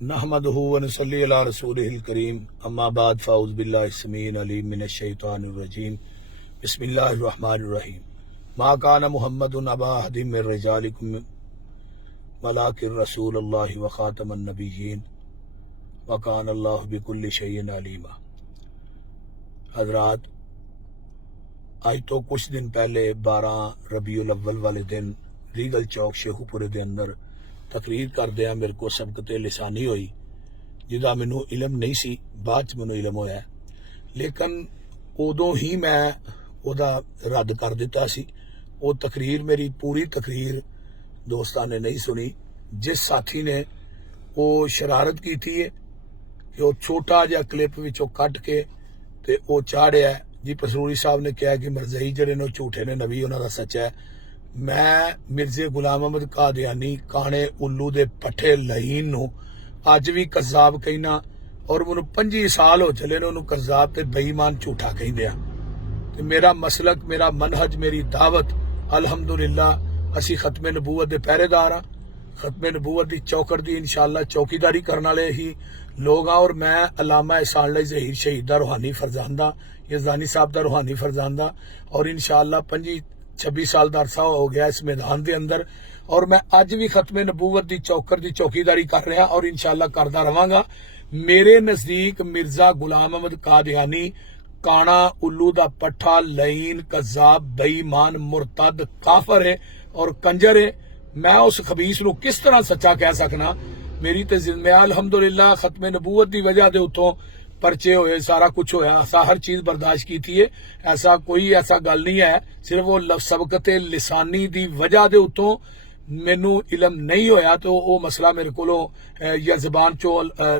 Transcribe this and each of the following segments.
नहमदुहु व नसल्ली अला रसूलिहिल करीम अम्मा बाद फ़ाउज़ बिल्लाहि समीइल अलीम मिनश शैतानिर रजीम बिस्मिल्लाहिर रहमानिर रहीम मा काना मुहम्मदुन अबा अहदिम मिर रिजालिकुम वलाकिन रसूलुल्लाहि व खातमन नबिय्यीन व काना अल्लाहु बिकुल्लि शैइन अलीमा। हज़रात, आज तो कुछ दिन पहले 12 रबीउल अव्वल वाले दिन रीगल चौक शेखुपुरे दे अंदर तकरीर करदिया मेरे को सबकत लिसानी हुई, जिदा मैनू इलम नहीं सी, बाद च मैनू इलम होया, लेकिन उदों ही मैं उहदा रद्द कर दिता सी। वो तकरीर मेरी पूरी तकरीर दोस्तां ने नहीं सुनी। जिस साथी ने वो शरारत की थी है कि वो छोटा जिहा क्लिप विचों कट के ते वो चाढ़िया जी पसरूरी साहब ने कहा कि मरज़ई जिहड़े ने झूठे ने, नबी उन्हां दा सच्चा है। मैं मिर्जे गुलाम अहमद कादियानी काने उल्लू दे पट्ठे लईन नूं अज भी कज़ाब कहना, और मैनूं 25 साल हो चले ने उन्होंने कज़ाब ते बेईमान झूठा कहदे आ। ते मेरा मसलक, मेरा मनहज, मेरी दावत अलहमदुलिल्लाह असी खत्मे नबूवत दे पहरेदार हाँ। खत्मे नबूवत दी चौकड़ दी इंशाअल्लाह चौकीदारी करने वाले ही लोग हाँ। और मैं अल्लामा एहसान लाई ज़हीर शहीद दा रूहानी फरजांदा, यज़दानी साहब दा रूहानी फरजांदा, और इंशाअल्लाह 25-26 साल का अरसा हो गया इस मैदान के अंदर, और मैं अज भी खत्मे नबूवत की चौकर की चौकीदारी कर रहा और इंशाअल्लाह करता रहांगा। मेरे नजदीक मिर्जा गुलाम अहमद कादियानी काना उल्लू दा पट्ठा लईन कज़ाब बेईमान मुरतद काफर है और कंजर है। मैं उस खबीस नूं किस तरह सच्चा कह सकना? मेरी तो जिम्मेदारी अल्हम्दुलिल्लाह खत्मे नबूवत की वजह के उतों परचे होए, सारा कुछ होया, ऐसा हर चीज बर्दाश्त की थी है। ऐसा कोई ऐसा गल नहीं है, सिर्फ वो सबकत लिसानी दी वजह दे उतों मैनू इलम नहीं होया, तो वो मसला मेरे को या जबान चो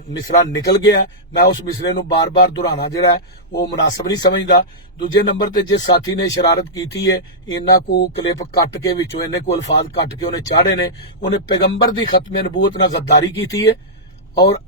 मिसरा निकल गया। मैं उस मिसरे नू बार बार दोहराना जिहड़ा है वो मुनासिब नहीं समझदा। दूजे नंबर ते जिस साथी ने शरारत की थी है, इन्ना को क्लिप कट के विचों इन्ने को अल्फाज कट के उन्हें चाढ़े ने, उन्हें पैगंबर दी खत्मे नबूवत नाल गद्दारी की थी है। और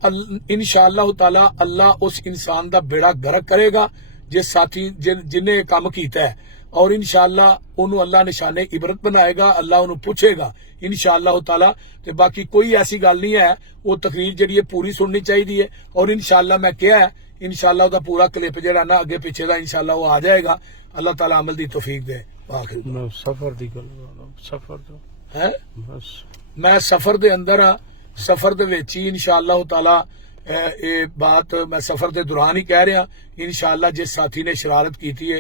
इंशाअल्लाह ताला अल्लाह उस इंसान का बेड़ा गर्क करेगा जिस साथी जिन्हें काम किया है, और इंशाअल्लाह उन्होंने अल्लाह निशाने इबरत बनाएगा, अल्लाह उन्होंने पूछेगा इंशाअल्लाह ताला। ते बाकी कोई ऐसी गल नहीं है, वो तकरीर जी पूरी सुननी चाहिए है, और इंशाअल्लाह मैं क्या है इंशाअल्लाह उसका पूरा क्लिप जरा ना अगे पिछे का इंशाअल्लाह वो आ जाएगा। अल्लाह ताला अमल की तौफीक दे। सफर दी गल सफर है, बस मैं सफर दे अंदर हाँ। सफर दे विच ही इंशाअल्लाह ताला ये बात मैं सफर के दौरान ही कह रहा। इंशाअल्लाह जिस साथी ने शरारत की थी है